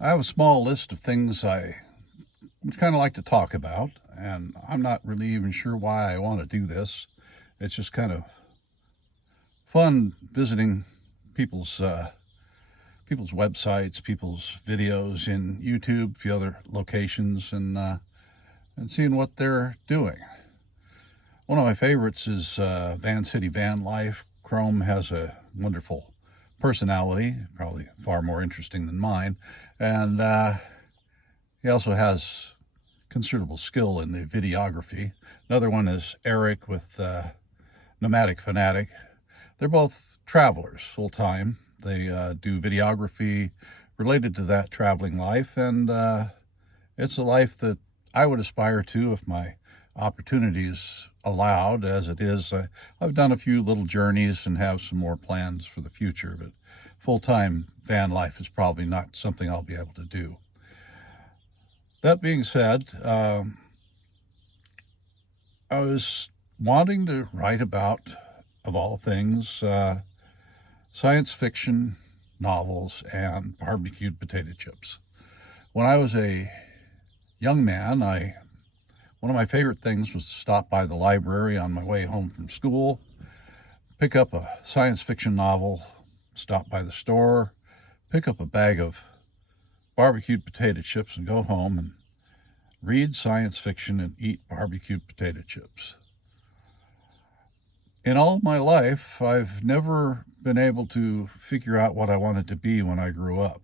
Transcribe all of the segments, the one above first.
I have a small list of things I would kind of like to talk about, and I'm not really even sure why I want to do this. It's just kind of fun visiting people's people's websites, people's videos in YouTube, a few other locations, and seeing what they're doing. One of my favorites is Van City Van Life. Chrome has a wonderful personality, probably far more interesting than mine, and he also has considerable skill in the videography. Another one is Eric with Nomadic Fanatic. They're both travelers full time. They do videography related to that traveling life, and it's a life that I would aspire to if my opportunities allowed. As it is, I've done a few little journeys and have some more plans for the future, but full time van life is probably not something I'll be able to do. That being said, I was wanting to write about, of all things, science fiction novels and barbecued potato chips. When I was a young man, one of my favorite things was to stop by the library on my way home from school, pick up a science fiction novel, stop by the store, pick up a bag of barbecued potato chips and go home and read science fiction and eat barbecued potato chips. In all my life, I've never been able to figure out what I wanted to be when I grew up.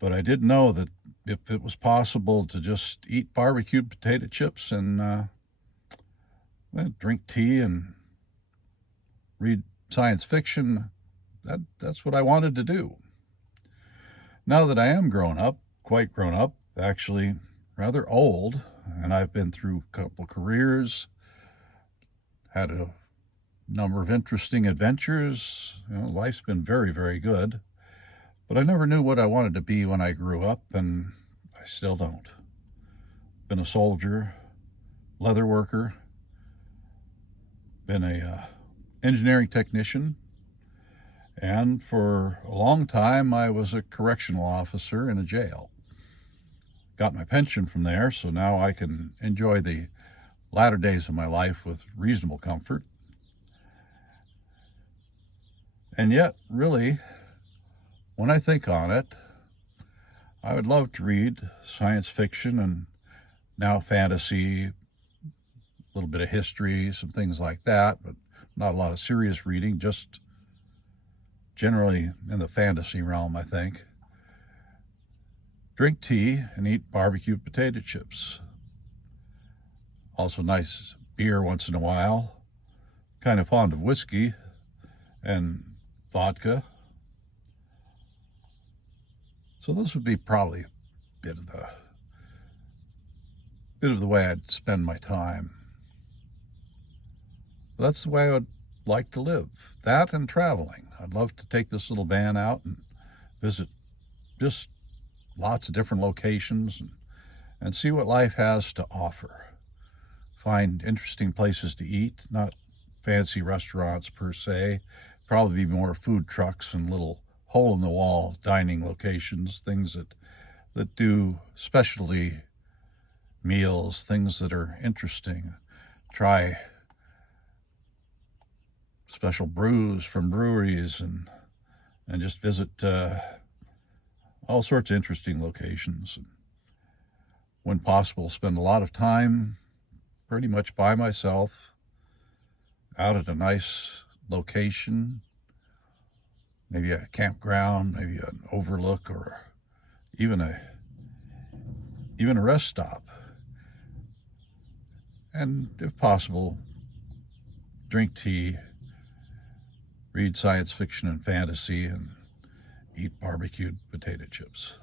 But I did know that if it was possible to just eat barbecued potato chips and drink tea and read science fiction, that's what I wanted to do. Now that I am grown up, quite grown up, actually rather old, and I've been through a couple careers, had a number of interesting adventures. Life's been very, very good. But I never knew what I wanted to be when I grew up, and I still don't. Been a soldier, leather worker, been a engineering technician, and for a long time I was a correctional officer in a jail. Got my pension from there, so now I can enjoy the latter days of my life with reasonable comfort. And yet, really, when I think on it, I would love to read science fiction and now fantasy, a little bit of history, some things like that, but not a lot of serious reading, just generally in the fantasy realm, I think. Drink tea and eat barbecued potato chips. Also nice beer once in a while. Kind of fond of whiskey and vodka. So this would be probably a bit of the way I'd spend my time. But that's the way I would like to live. That and traveling. I'd love to take this little van out and visit just lots of different locations and see what life has to offer. Find interesting places to eat, not fancy restaurants per se, probably be more food trucks and little hole-in-the-wall dining locations, things that do specialty meals, things that are interesting. Try special brews from breweries and just visit all sorts of interesting locations. When possible, spend a lot of time pretty much by myself out at a nice location, maybe a campground, maybe an overlook, or even a rest stop. And if possible, drink tea, read science fiction and fantasy, and eat barbecued potato chips.